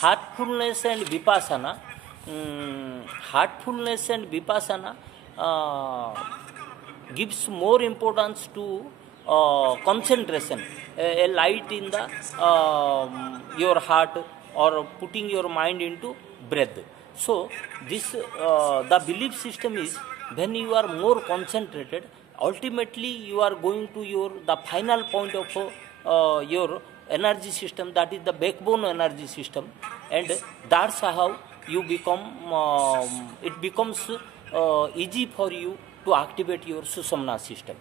heartfulness and vipassana. Heartfulness and vipassana gives more importance to concentration, a light in the your heart, or putting your mind into breath. So this the belief system is, when you are more concentrated, ultimately you are going to your the final point of your energy system, that is the backbone energy system, and that's how you become it becomes easy for you to activate your Sushumna system.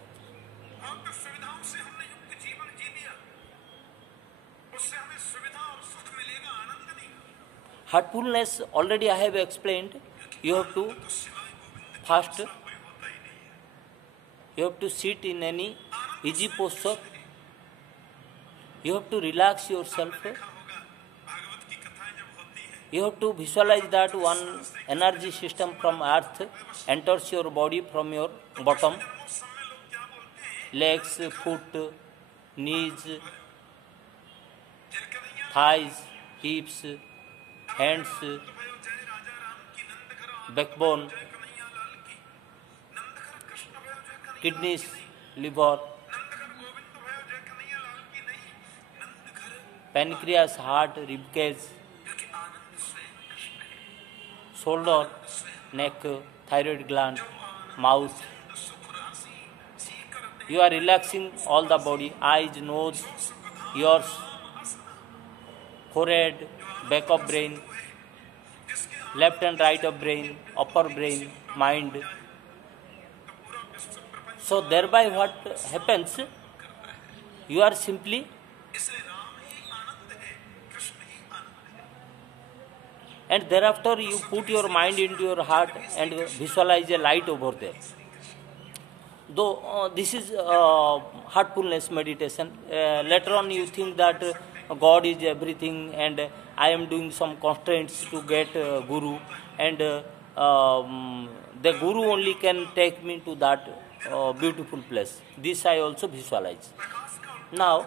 Heartfulness, already I have explained. You have to first, you have to sit in any easy posture. You have to relax yourself. You have to visualize that one energy system from earth enters your body from your bottom, legs, foot, knees, thighs, hips, hands, backbone, kidneys, liver, pancreas, heart, ribcage, shoulder, neck, thyroid gland, mouth. You are relaxing all the body, eyes, nose, ears, forehead, back of brain, left and right of brain, upper brain, mind. So thereby what happens, you are simply and thereafter you put your mind into your heart and visualize a light over there. Though this is heartfulness meditation, later on you think that God is everything and I am doing some constraints to get Guru, and the Guru only can take me to that beautiful place. This I also visualize. Now,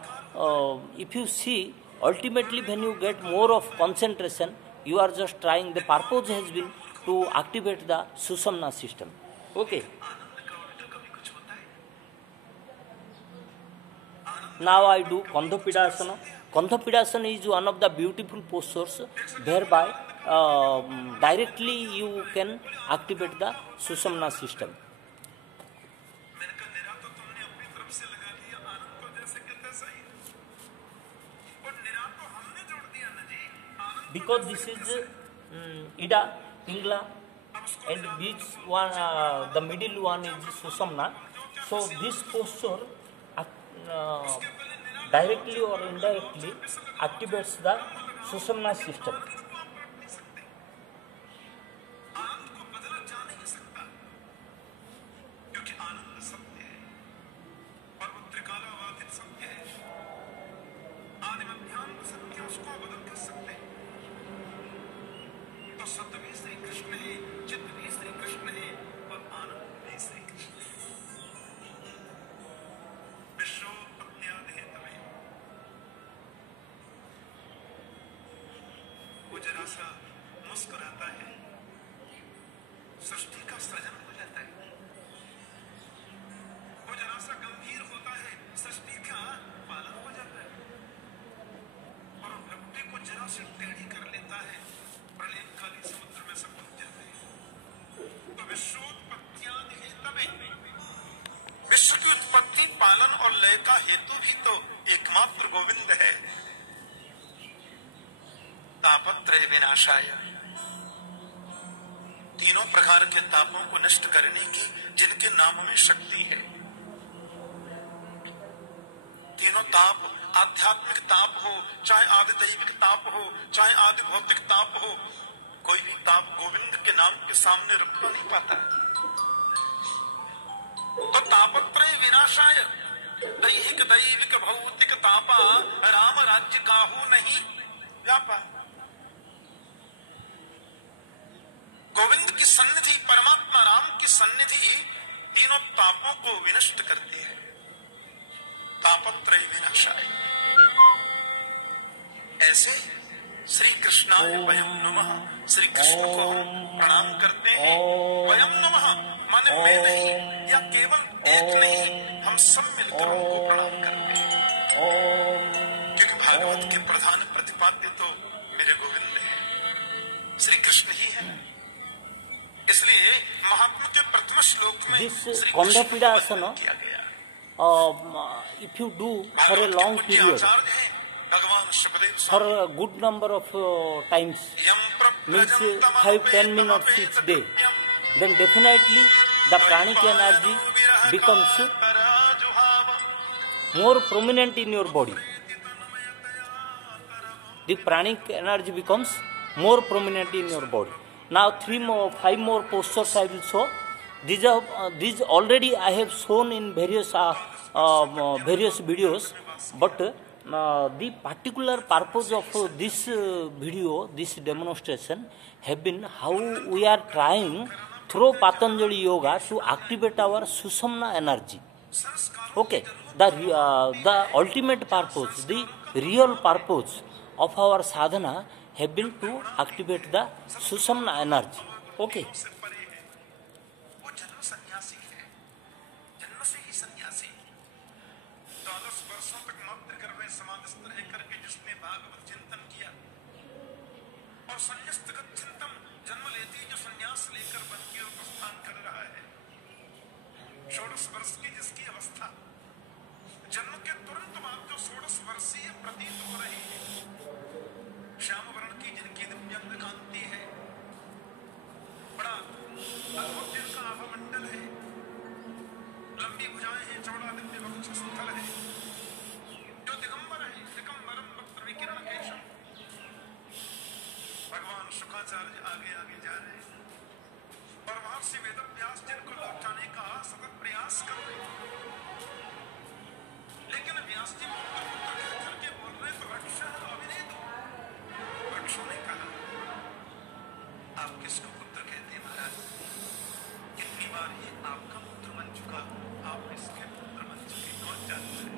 if you see, ultimately when you get more of concentration, you are just trying, the purpose has been to activate the Sushumna system. Okay. Now I do Kandhapidasana. Kandhapidasana is one of the beautiful postures, thereby directly you can activate the Sushumna system. Because this is Ida, Pingla, and which one, the middle one is Sushumna. So this posture directly or indirectly activates the Sushumna system. जरा सा मुस्कुराता है, सृष्टि का सृजन हो जाता है। वो जरा सा गंभीर होता है, सृष्टि का पालन हो जाता है। और लपटे को जरा से टेढ़ी कर लेता है, प्रलयकालीन समुद्र में सब डूब जाते हैं। तो विश्वोत्पत्त्यादि हेतवे, विश्व की उत्पत्ति, पालन और लय का हेतु भी तो एकमात्र गोविंद है। तापत्रय विनाशाय, तीनों प्रकार के तापों को नष्ट करने की जिनके नाम में शक्ति है। तीनों ताप, आध्यात्मिक ताप हो, चाहे आदि दैविक ताप हो, चाहे आदि भौतिक ताप हो, कोई भी ताप गोविंद के नाम के सामने रुक नहीं पाता। तो तापत्रय विनाशाय, दैहिक दैविक भौतिक तापा, राम राज्य काहू नहीं व्यापा। गोविंद की सन्निधि, परमात्मा राम की सन्निधि तीनों तापों को विनष्ट करती है। तापत्रय विनाशाय, ऐसे श्री कृष्णाय वयम नमः, श्री कृष्ण को हम प्रणाम करते हैं। वयम नमः माने मैं नहीं या केवल एक नहीं, हम सब मिलकर उनको प्रणाम करते हैं, क्योंकि भागवत के प्रधान प्रतिपाद्य तो मेरे गोविंद है, श्री कृष्ण ही है। इसलिए महात्मा के प्रथम श्लोक में This Shri Kanda Krishna Pida को asana, वर्णन किया गया। if you do for a Bhagavat के long पूज्य period, आचार्य हैं भगवान Shukdev for Swami. a good number of times, Yama means प्रव्रजं 5-10 minutes each day, then definitely the pranic energy becomes more prominent in your body. The pranic energy becomes more prominent in your body. Now 5 more postures I will show. These already I have shown in various videos, but the particular purpose of this video, this demonstration, have been how we are trying through Patanjali Yoga to activate our Susamna energy. Okay, the ultimate purpose, the real purpose of our sadhana have been to activate the Susamna energy. Okay. वो जन्म सन्यासी है, जन्म से ही सन्यासी। 12 वर्षों तक मात्र गर्भ में समाधिस्थ रह करके जिसने भागवत चिंतन किया और संन्यास्तगत चिंतन जन्म लेते ही जो सन्यास लेकर वन की ओर प्रस्थान कर रहा है, 16 वर्ष की जिसकी अवस्था जन्म के तुरंत बाद जो 16 वर्षीय प्रतीत हो रही है, श्याम वर्ण की जिनकी दिव्यांग कांति है, बड़ा अद्भुत जिनका आभमंडल है, लंबी भुजाएं हैं, चौड़ा दिव्य वक्षस्थल है, जो दिगंबर है, दिगंबरम वक्त्र विकिरण केशम। भगवान शुकाचार्य आगे आगे जा रहे हैं और महर्षि वेदव्यास जिनको लौटाने का सतत प्रयास कर रहे हैं, लेकिन व्यास जी पुत्र पुत्र कह करके बोल रहे तो रक्षा अभिनय दो। वृक्षों ने कहा, आप किसको पुत्र कहते हैं महाराज? कितनी बार ये आपका पुत्र बन चुका, आप इसके पुत्र बन चुके, कौन जानता है?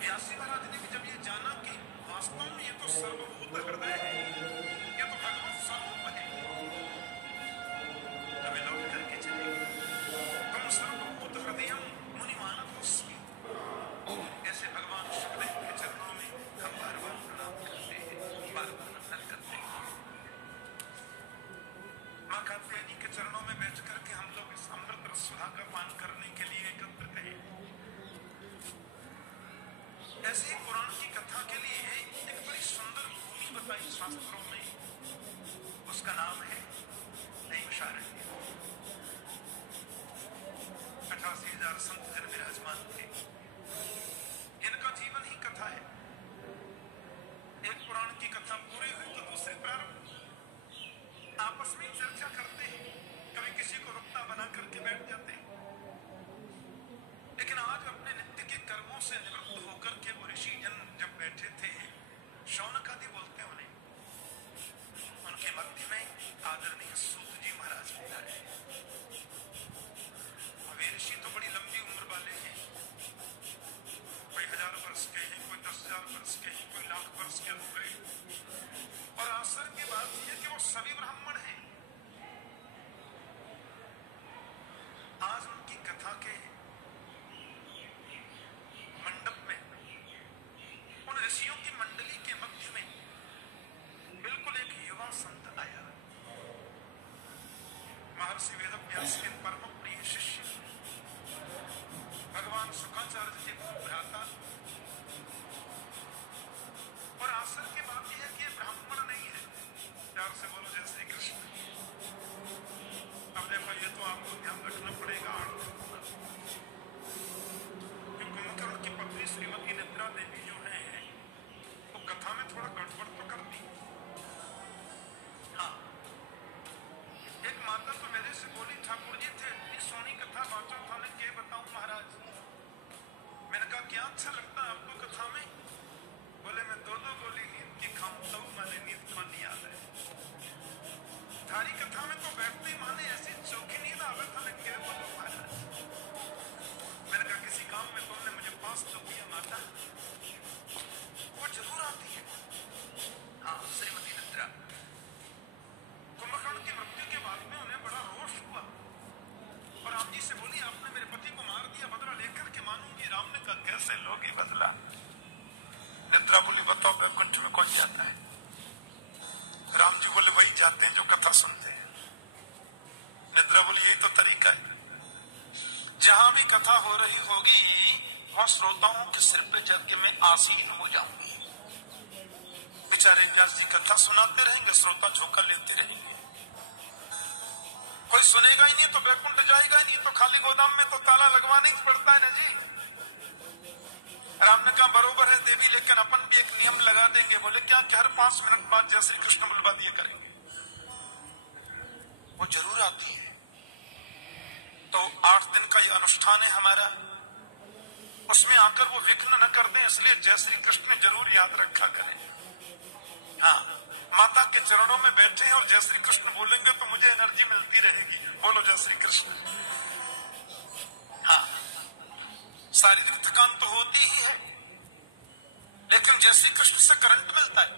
व्यासी महाराज ने भी जब ये जाना कि वास्तव में ये तो सर्वभूत हृदय है, ये तो भगवत स्वरूप है, तभी लौट करके चले। तुम सर्वभूत हृदयम मुनिमानतोऽस्मि, ऐसे भगवान शुकदेव के चरणों में हम बार बार प्रणाम करते हैं, बार बार नमन करते हैं। माँ कात्यायनी के चरणों में बैठ करके हम लोग इस अमृत रस सुधा का पान करने के लिए एकत्र थे। ऐसे ही पुराण की कथा के लिए एक बड़ी सुंदर भूमि बताई शास्त्रों में, उसका नाम है नैमिषारण्य। 88,000 संत जन विराजमान थे, जिनका जीवन ही कथा है। एक पुराण की कथा पूरी हुई तो दूसरी प्रारंभ। आपस में चर्चा करते हैं, कभी किसी को रुकता बना करके बैठ जाते हैं, लेकिन आज अपने नित्य के कर्मों से निवृत्त होकर के वो ऋषि जन जब बैठे थे, शौनक आदि बोलते हैं उन्हें, उनके मध्य में आदरणीय सूत जी महाराज बिठाए। वे ऋषि तो बड़ी लंबी उम्र वाले हैं, कोई 1000 वर्ष के हैं, कोई 10,000 वर्ष के हैं, कोई लाख वर्ष के हो गए। और आश्चर्य की बात यह कि वो सभी ब्राह्मण हैं। आज उनकी कथा के मंडप में उन ऋषियों की मंडली के मध्य में बिल्कुल एक युवा संत आया, महर्षि वेदव्यास के परम प्रिय शिष्य भगवान शुकाचार्य जी के भ्राता। और आश्चर्य की बात यह है कि ये ब्राह्मण नहीं है। प्यार से बोलो जय श्री कृष्ण। अब देखो ये तो आपको ध्यान रखना पड़ेगा, क्योंकि उनकी पत्नी श्रीमती निद्रा देवी जो है वो कथा में थोड़ा गड़बड़ तो करती। हाँ, एक माता तो मेरे से बोली, ठाकुर जी थे इतनी सोनी कथा बातों था, मैं क्या बताऊं महाराज। मैंने कहा क्या अच्छा लगता है आपको कथा में? बोले मैं 2-2 गोली नींद की खाऊं तब मैंने नींद को नहीं आ रहा है। थारी कथा में तो बैठते माने ऐसी चौकी नींद आवे था, मैं क्या बोलूं महाराज। मैंने कहा किसी काम में तुमने मुझे वास्तविक माता वो जरूर आती है। हाँ, श्रीमती निद्रा। कुंभकर्ण की मृत्यु के बाद में उन्हें बड़ा रोष हुआ और राम जी से बोली, आपने मेरे पति को मार दिया, बदला लेकर के मानूंगी। राम ने कहा, कैसे लोगी बदला? निद्रा बोली, बताओ वैकुंठ में कौन जाता है? राम जी बोले, वही जाते हैं जो कथा सुनते हैं। निद्रा बोली, यही तो तरीका है। जहां भी कथा हो रही होगी वहां श्रोताओं के सिर पे जाके मैं आसीन हो जाऊंगी। बेचारे व्यास जी कथा सुनाते रहेंगे, श्रोता झोंका लेते रहेंगे। कोई सुनेगा ही नहीं तो वैकुंठ जाएगा ही नहीं, तो खाली गोदाम में तो ताला लगवाना ही पड़ता है ना जी। राम ने कहा, बरोबर है देवी, लेकिन अपन भी एक नियम लगा देंगे। बोले, क्या? कि हर 5 मिनट बाद जय श्री कृष्ण बुलवा दिए करेंगे। वो जरूर आती है। तो 8 दिन का ये अनुष्ठान है हमारा, उसमें आकर वो विघ्न न कर दें, इसलिए जय श्री कृष्ण जरूर याद रखा करें। हाँ, माता के चरणों में बैठे हैं और जय श्री कृष्ण बोलेंगे तो मुझे एनर्जी मिलती रहेगी। बोलो जय श्री कृष्ण। हाँ, शारीरिक थकान तो होती ही है, लेकिन जय श्री कृष्ण से करंट मिलता है।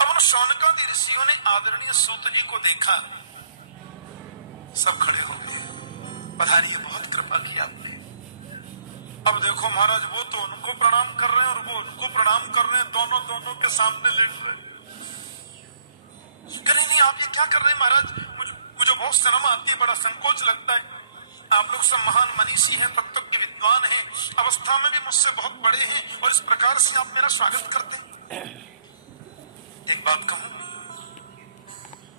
अब उन शौनकादि ऋषियों ने आदरणीय सूत जी को देखा, सब खड़े हो गए, पधारिए, बहुत कृपा की आपने। अब देखो महाराज, वो तो उनको प्रणाम कर रहे हैं और वो उनको प्रणाम कर रहे हैं, दोनों के सामने लेट रहे। नहीं, आप ये क्या कर रहे हैं महाराज? मुझे बहुत शर्म आती है, बड़ा संकोच लगता है। आप लोग सब महान मनीषी हैं, तत्व के विद्वान हैं, अवस्था में भी मुझसे बहुत बड़े हैं, और इस प्रकार से आप मेरा स्वागत करते हैं। एक बात कहूं,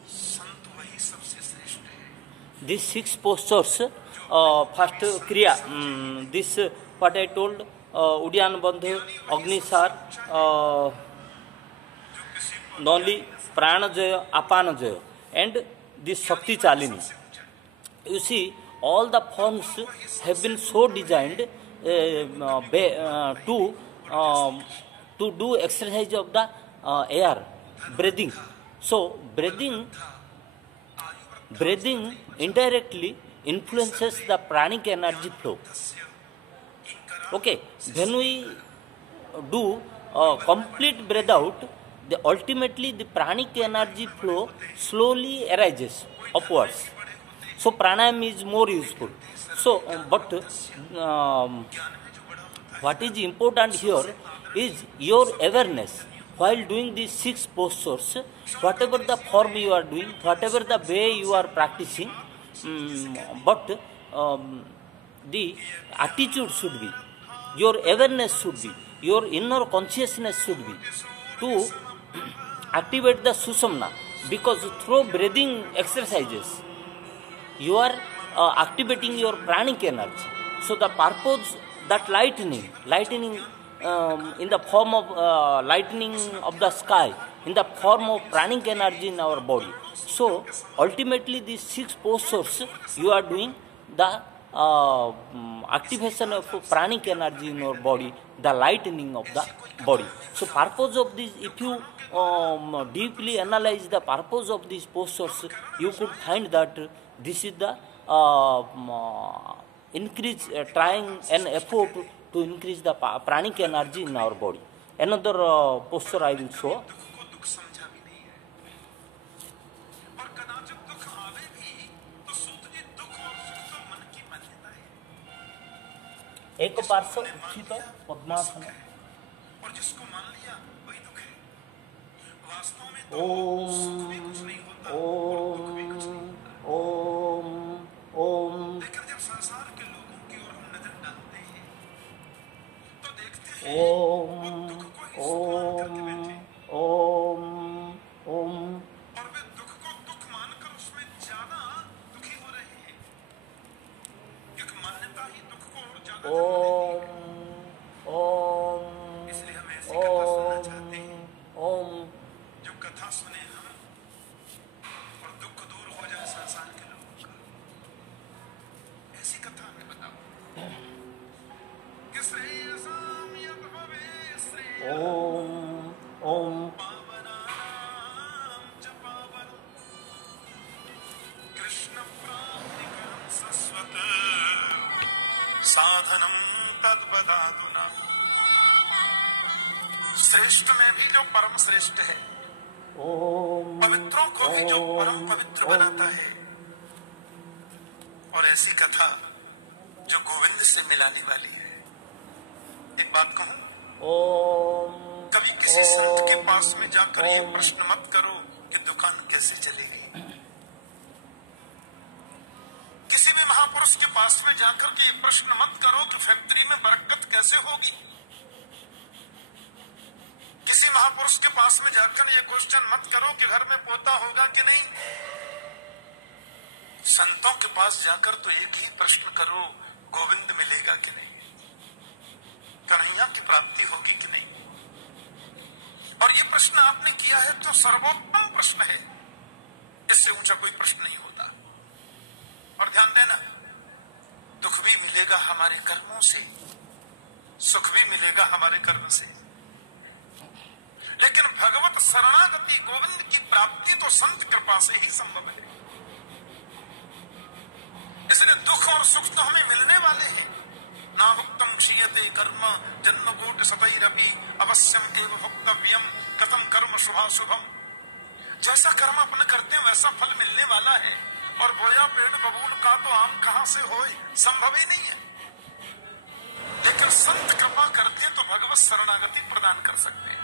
संत वही सबसे श्रेष्ठ है। These 6 postures, first kriya, this what I told, Udyan Bandhu, Agnisar, Noli, Pranajaya, Apanajaya, and this Shakti Chalini. You see, all the forms have been so designed to do exercise of the air, breathing. So breathing indirectly influences the pranic energy flow. Okay, when we do complete breath out, ultimately the pranic energy flow slowly arises upwards. So pranayam is more useful. So but what is important here is your awareness while doing these 6 postures. Whatever the form you are doing, whatever the way you are practicing, but the attitude should be, your awareness should be, your inner consciousness should be to activate the susamna, because through breathing exercises you are activating your pranic energy. So the purpose, that lightning in the form of lightning of the sky, in the form of pranic energy in our body. So ultimately these 6 postures you are doing the activation of pranic energy in your body, the lightening of the body. So purpose of this, if you deeply analyze the purpose of these postures, you could find that this is the increase, trying an effort to increase the pranic energy in our body. Another posture I will show. एक पार्श्व उत्थित पद्मासन। और जिसको मान लिया वही दुख है। वास्तव में तो ओम ओम ओम। लेकिन जब संसार के लोगों की ओर हम नजर डालते हैं तो देखते हैं ओम दुख को ही ओम करके बैठे, ओम ओम। और वे दुख को दुख मानकर उसमें ज्यादा दुखी हो रहे हैं। एक मान्यता ही दुख को और ज्यादा ओम ओम इसलिए हम ऐसी कथा सुनना ओम चाहते हैं ओम। जो कथा सुने हम और दुख दूर हो जाए संसार के लोगों का। ऐसी कथा हमें बताओ कि श्रेयसाम यद् भवे साधनम तद्वदाधुना। श्रेष्ठ में भी जो परम श्रेष्ठ है, पवित्रों को भी जो परम पवित्र बनाता है, और ऐसी कथा जो गोविंद से मिलाने वाली है। एक बात कहूं, कभी किसी संत के पास में जाकर ये प्रश्न मत करो कि दुकान कैसे चलेगी। किसी भी महापुरुष के पास में जाकर के ये प्रश्न मत करो कि फैक्ट्री में बरकत कैसे होगी। किसी महापुरुष के पास में जाकर ये क्वेश्चन मत करो कि घर में पोता होगा कि नहीं। संतों के पास जाकर तो एक ही प्रश्न करो, गोविंद मिलेगा कि नहीं, कन्हैया की प्राप्ति होगी कि नहीं। और ये प्रश्न आपने किया है तो सर्वोत्तम प्रश्न है, इससे ऊंचा कोई प्रश्न नहीं होता। और ध्यान देना, दुख भी मिलेगा हमारे कर्मों से, सुख भी मिलेगा हमारे कर्म से, लेकिन भगवत शरणागति गोविंद की प्राप्ति तो संत कृपा से ही संभव है। इसलिए दुख और सुख तो हमें मिलने वाले हैं। नाभुक्तम क्षीयते कर्म जन्मकोटि शतैरपि अवश्यम एव भुक्तव्यम कथम कर्म शुभाशुभम। जैसा कर्म अपन करते हैं वैसा फल मिलने वाला है, और बोया पेड़ बबूल का तो आम कहां से होए, संभव ही नहीं है। लेकिन संत कृपा करते हैं तो भगवत शरणागति प्रदान कर सकते हैं।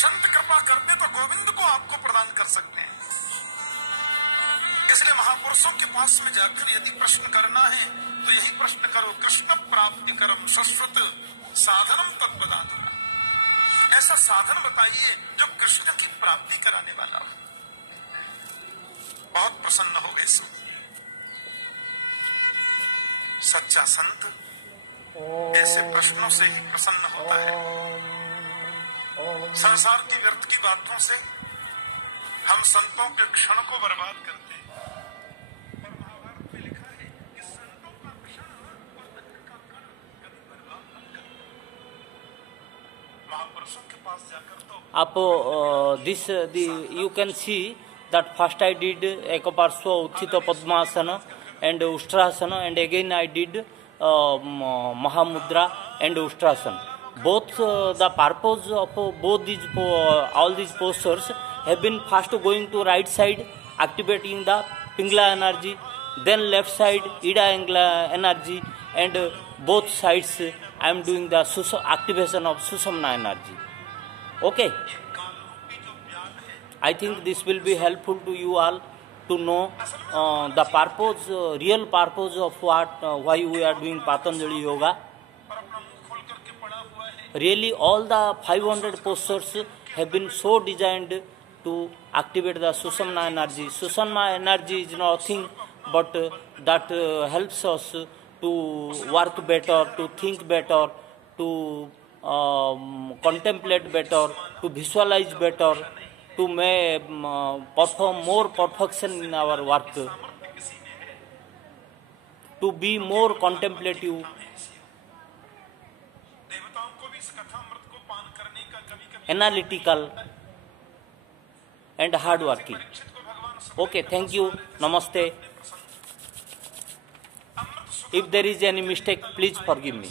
संत कृपा करते तो गोविंद को आपको प्रदान कर सकते हैं। इसलिए महापुरुषों के पास में जाकर यदि प्रश्न करना है तो यही प्रश्न करो, कृष्ण प्राप्ति करम शाश्वत साधनम तद्वदाधुना। ऐसा साधन बताइए जो कृष्ण की प्राप्ति कराने वाला हो। बहुत प्रसन्न हो गए सो। सच्चा संत ऐसे प्रश्नों से ही प्रसन्न होता है। संसार की व्यर्थ की बातों से हम संतों के क्षण को बर्बाद करते हैं। और महाभारत में लिखा है कि संतों का क्षण और अन्य का कण कभी बर्बाद मत करो। महापुरुषों के पास जाकर तो आप you can see that first I did Ekaparshva Utthita Padmasana and Ustrasana, and again I did Mahamudra and Ustrasana. Both the purpose of both these all these postures have been first going to right side, activating the Pingala energy, then left side Ida energy, and both sides I am doing the activation of Susamna energy. Okay, I think this will be helpful to you all to know the purpose, real purpose of why we are doing Patanjali Yoga. Really, all the 500 postures have been so designed to activate the Susamna energy. Susamna energy is nothing but that helps us to work better, to think better, to contemplate better, to visualize better, to perform more perfection in our work, to be more contemplative, analytical and hardworking. Okay, thank you. Namaste. If there is any mistake, please forgive me.